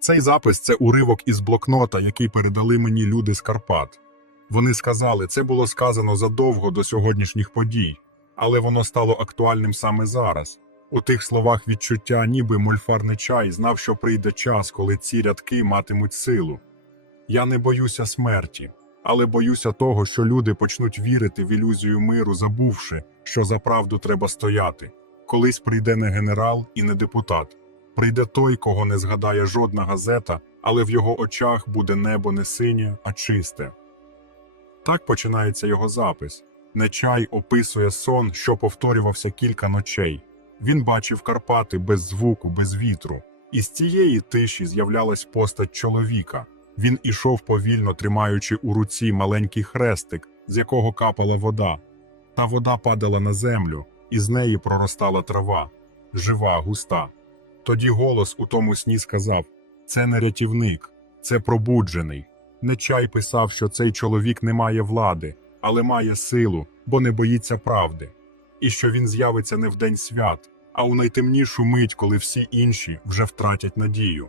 Цей запис це уривок із блокнота, який передали мені люди з Карпат. Вони сказали, це було сказано задовго до сьогоднішніх подій, але воно стало актуальним саме зараз. У тих словах відчуття, ніби мульфарний чай знав, що прийде час, коли ці рядки матимуть силу. Я не боюся смерті, але боюся того, що люди почнуть вірити в ілюзію миру, забувши, що за правду треба стояти. Колись прийде не генерал і не депутат. Прийде той, кого не згадає жодна газета, але в його очах буде небо не синє, а чисте. Так починається його запис. Нечай описує сон, що повторювався кілька ночей. Він бачив Карпати без звуку, без вітру. І з цієї тиші з'являлась постать чоловіка. Він ішов повільно, тримаючи у руці маленький хрестик, з якого капала вода. Та вода падала на землю, і з неї проростала трава, жива, густа. Тоді голос у тому сні сказав: це не рятівник, це пробуджений. Нечай писав, що цей чоловік не має влади, але має силу, бо не боїться правди, і що він з'явиться не в день свят, а у найтемнішу мить, коли всі інші вже втратять надію.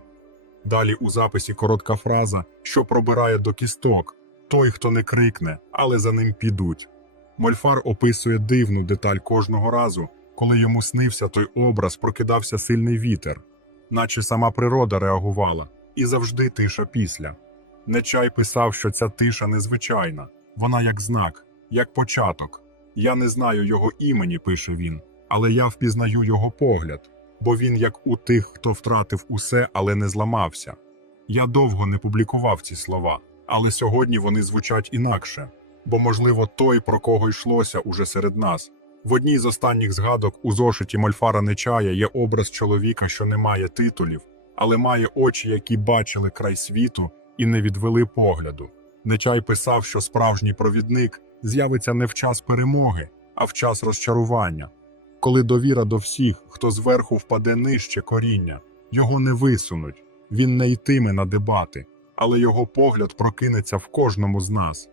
Далі у записі коротка фраза, що пробирає до кісток той, хто не крикне, але за ним підуть. Мольфар описує дивну деталь кожного разу, коли йому снився той образ, прокидався сильний вітер, наче сама природа реагувала, і завжди тиша після. Нечай писав, що ця тиша незвичайна, вона як знак, як початок. Я не знаю його імені, пише він, але я впізнаю його погляд, бо він як у тих, хто втратив усе, але не зламався. Я довго не публікував ці слова, але сьогодні вони звучать інакше, бо, можливо, той, про кого йшлося уже серед нас. В одній з останніх згадок у зошиті Мольфара Нечая є образ чоловіка, що не має титулів, але має очі, які бачили край світу і не відвели погляду. Нечай писав, що справжній провідник з'явиться не в час перемоги, а в час розчарування. Коли довіра до всіх, хто зверху впаде нижче коріння, його не висунуть, він не йтиме на дебати, але його погляд прокинеться в кожному з нас.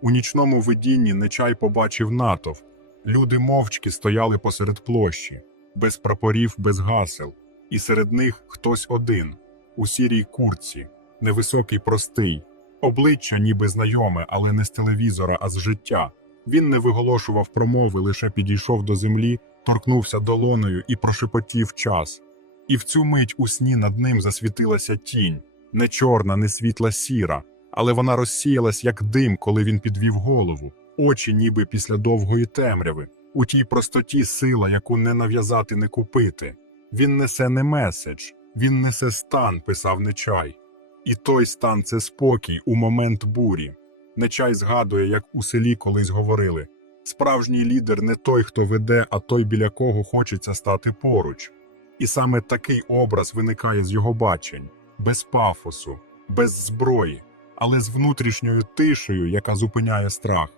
У нічному видінні Нечай побачив натовп. Люди мовчки стояли посеред площі, без прапорів, без гасел, і серед них хтось один, у сірій курці, невисокий простий, обличчя ніби знайоме, але не з телевізора, а з життя. Він не виголошував промови, лише підійшов до землі, торкнувся долоною і прошепотів час. І в цю мить у сні над ним засвітилася тінь, не чорна, не світла сіра, але вона розсіялась, як дим, коли він підвів голову, очі ніби після довгої темряви, у тій простоті сила, яку не нав'язати, не купити. Він несе не меседж, він несе стан, писав Нечай. І той стан це спокій у момент бурі. Нечай згадує, як у селі колись говорили: справжній лідер не той, хто веде, а той, біля кого хочеться стати поруч. І саме такий образ виникає з його бачень, без пафосу, без зброї, але з внутрішньою тишею, яка зупиняє страх.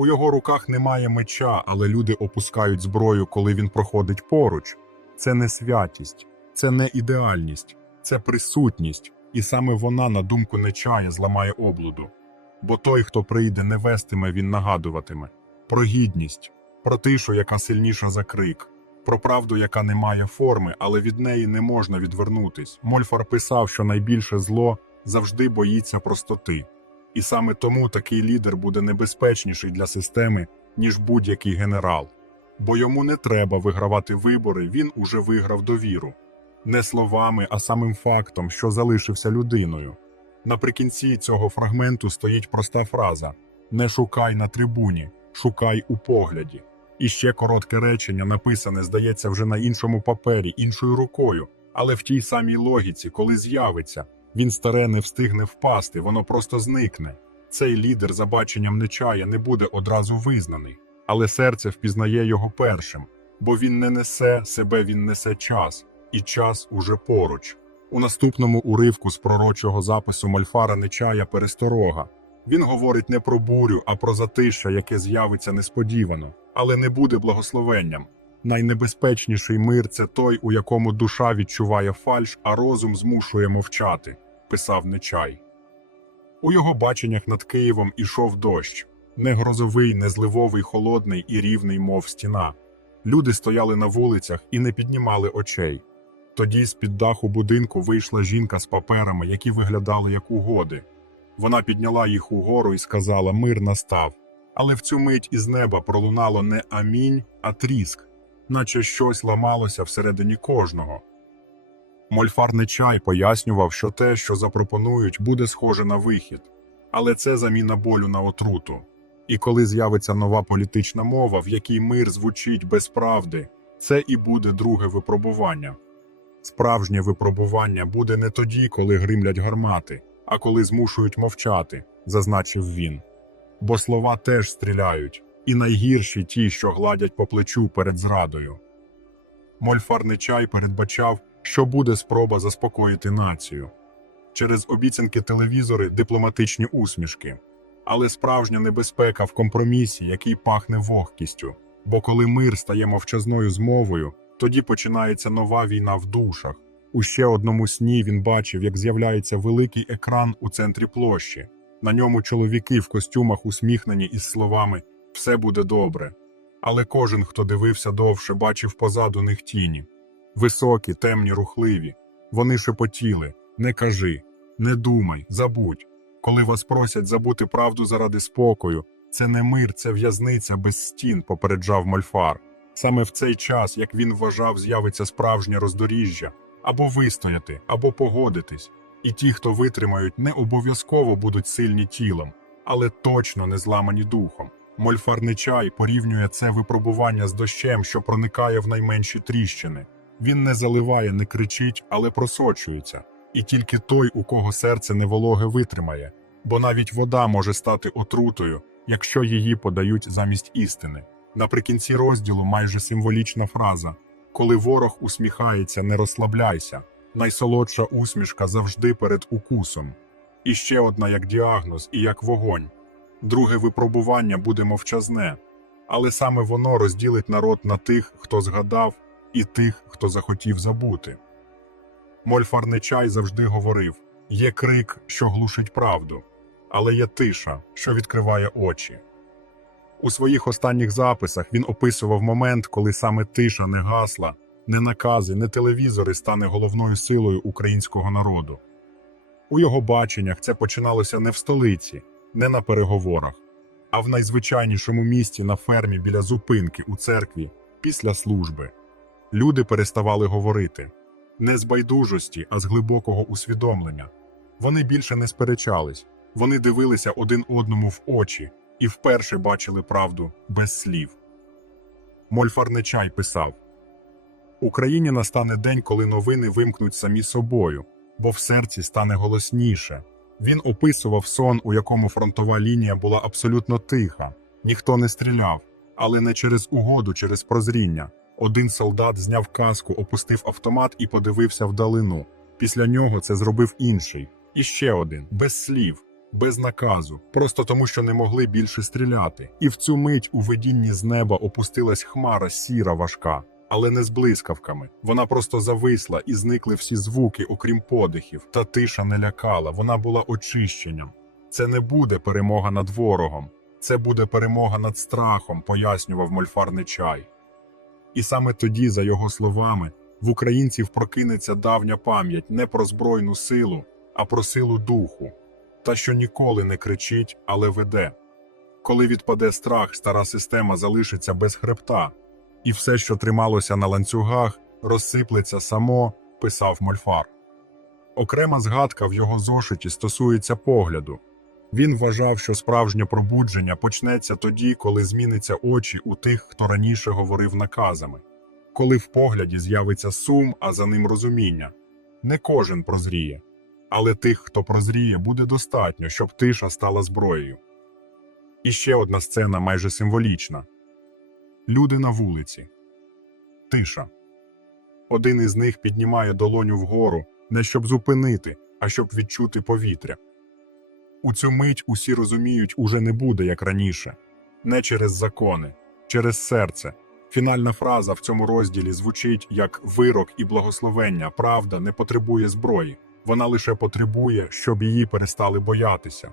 У його руках немає меча, але люди опускають зброю, коли він проходить поруч. Це не святість, це не ідеальність, це присутність, і саме вона, на думку нечая, зламає облуду. Бо той, хто прийде, не вестиме, він нагадуватиме про гідність, про тишу, яка сильніша за крик, про правду, яка не має форми, але від неї не можна відвернутись. Мольфар писав, що найбільше зло завжди боїться простоти. І саме тому такий лідер буде небезпечніший для системи, ніж будь-який генерал. Бо йому не треба вигравати вибори, він уже виграв довіру. Не словами, а самим фактом, що залишився людиною. Наприкінці цього фрагменту стоїть проста фраза: Не шукай на трибуні, шукай у погляді. І ще коротке речення, написане, здається, вже на іншому папері, іншою рукою, але в тій самій логіці, коли з'явиться, він старе не встигне впасти, воно просто зникне. Цей лідер за баченням нечая не буде одразу визнаний, але серце впізнає його першим, бо він не несе себе, він несе час, і час уже поруч. У наступному уривку з пророчого запису Мальфара Нечая пересторога. Він говорить не про бурю, а про затища, яке з'явиться несподівано, але не буде благословенням. Найнебезпечніший мир це той, у якому душа відчуває фальш, а розум змушує мовчати, писав Нечай. У його баченнях над Києвом ішов дощ не грозовий, не зливовий, холодний і рівний, мов стіна. Люди стояли на вулицях і не піднімали очей. Тоді з-під даху будинку вийшла жінка з паперами, які виглядали як угоди. Вона підняла їх угору і сказала: Мир настав. Але в цю мить із неба пролунало не амінь, а тріск, наче щось ламалося всередині кожного. Мольфар чай пояснював, що те, що запропонують, буде схоже на вихід, але це заміна болю на отруту. І коли з'явиться нова політична мова, в якій мир звучить без правди, це і буде друге випробування. Справжнє випробування буде не тоді, коли гримлять гармати, а коли змушують мовчати, зазначив він. Бо слова теж стріляють, і найгірші ті, що гладять по плечу перед зрадою. Мольфар чай передбачав, що буде спроба заспокоїти націю через обіцянки телевізори, дипломатичні усмішки. Але справжня небезпека в компромісі, який пахне вогкістю. Бо коли мир стає мовчазною змовою, тоді починається нова війна в душах. У ще одному сні він бачив, як з'являється великий екран у центрі площі. На ньому чоловіки в костюмах усміхнені із словами Все буде добре. Але кожен, хто дивився довше, бачив позаду них тіні. Високі, темні, рухливі. Вони шепотіли Не кажи, не думай, забудь. Коли вас просять забути правду заради спокою, це не мир, це в'язниця без стін, попереджав Мольфар. Саме в цей час, як він вважав, з'явиться справжнє роздоріжжя або вистояти, або погодитись. І ті, хто витримають, не обов'язково будуть сильні тілом, але точно не зламані духом. Мольфар чай порівнює це випробування з дощем, що проникає в найменші тріщини. Він не заливає, не кричить, але просочується. І тільки той, у кого серце не вологе, витримає, бо навіть вода може стати отрутою, якщо її подають замість істини. Наприкінці розділу майже символічна фраза: коли ворог усміхається, не розслабляйся. Найсолодша усмішка завжди перед укусом. І ще одна як діагноз і як вогонь. Друге випробування буде мовчазне, але саме воно розділить народ на тих, хто згадав, і тих, хто захотів забути. Мольфар чай завжди говорив: є крик, що глушить правду, але є тиша, що відкриває очі. У своїх останніх записах він описував момент, коли саме тиша не гасла, не накази, не телевізори стане головною силою українського народу. У його баченнях це починалося не в столиці, не на переговорах, а в найзвичайнішому місті на фермі біля зупинки у церкві після служби. Люди переставали говорити не з байдужості, а з глибокого усвідомлення. Вони більше не сперечались, вони дивилися один одному в очі і вперше бачили правду без слів. Мольфар Нечай писав Україні настане день, коли новини вимкнуть самі собою, бо в серці стане голосніше. Він описував сон, у якому фронтова лінія була абсолютно тиха, ніхто не стріляв, але не через угоду, через прозріння. Один солдат зняв каску, опустив автомат і подивився вдалину. Після нього це зробив інший. І ще один, без слів, без наказу, просто тому, що не могли більше стріляти. І в цю мить у видінні з неба опустилась хмара сіра важка, але не з блискавками. Вона просто зависла і зникли всі звуки, окрім подихів. Та тиша не лякала, вона була очищенням. Це не буде перемога над ворогом, це буде перемога над страхом, пояснював Мольфар Нечай. І саме тоді, за його словами, в українців прокинеться давня пам'ять не про збройну силу, а про силу духу, та що ніколи не кричить, але веде. Коли відпаде страх, стара система залишиться без хребта, і все, що трималося на ланцюгах, розсиплеться само, писав Мольфар. Окрема згадка в його зошиті стосується погляду. Він вважав, що справжнє пробудження почнеться тоді, коли зміниться очі у тих, хто раніше говорив наказами, коли в погляді з'явиться сум, а за ним розуміння. Не кожен прозріє, але тих, хто прозріє, буде достатньо, щоб тиша стала зброєю. І ще одна сцена майже символічна люди на вулиці. Тиша. Один із них піднімає долоню вгору, не щоб зупинити, а щоб відчути повітря. У цю мить усі розуміють, уже не буде як раніше, не через закони, через серце. Фінальна фраза в цьому розділі звучить як вирок і благословення. Правда не потребує зброї, вона лише потребує, щоб її перестали боятися.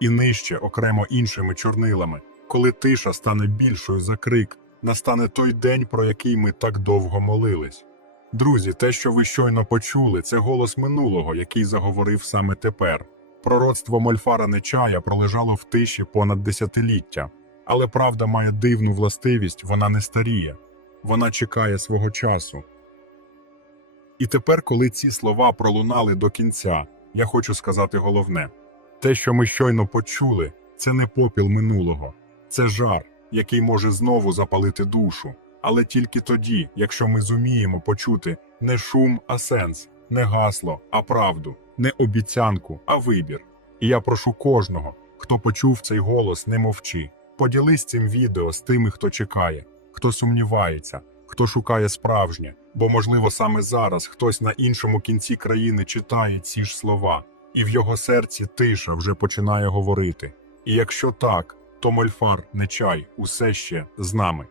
І нижче, окремо іншими чорнилами, коли тиша стане більшою за крик, настане той день, про який ми так довго молились. Друзі, те, що ви щойно почули, це голос минулого, який заговорив саме тепер. Пророцтво Мольфара Нечая пролежало в тиші понад десятиліття, але правда має дивну властивість, вона не старіє, вона чекає свого часу. І тепер, коли ці слова пролунали до кінця, я хочу сказати головне: те, що ми щойно почули, це не попіл минулого, це жар, який може знову запалити душу, але тільки тоді, якщо ми зуміємо почути не шум, а сенс, не гасло, а правду, не обіцянку, а вибір. І я прошу кожного, хто почув цей голос, не мовчи. Поділись цим відео з тими, хто чекає, хто сумнівається, хто шукає справжнє, бо, можливо, саме зараз хтось на іншому кінці країни читає ці ж слова, і в його серці тиша вже починає говорити. І якщо так, то Нечай не чай, усе ще з нами.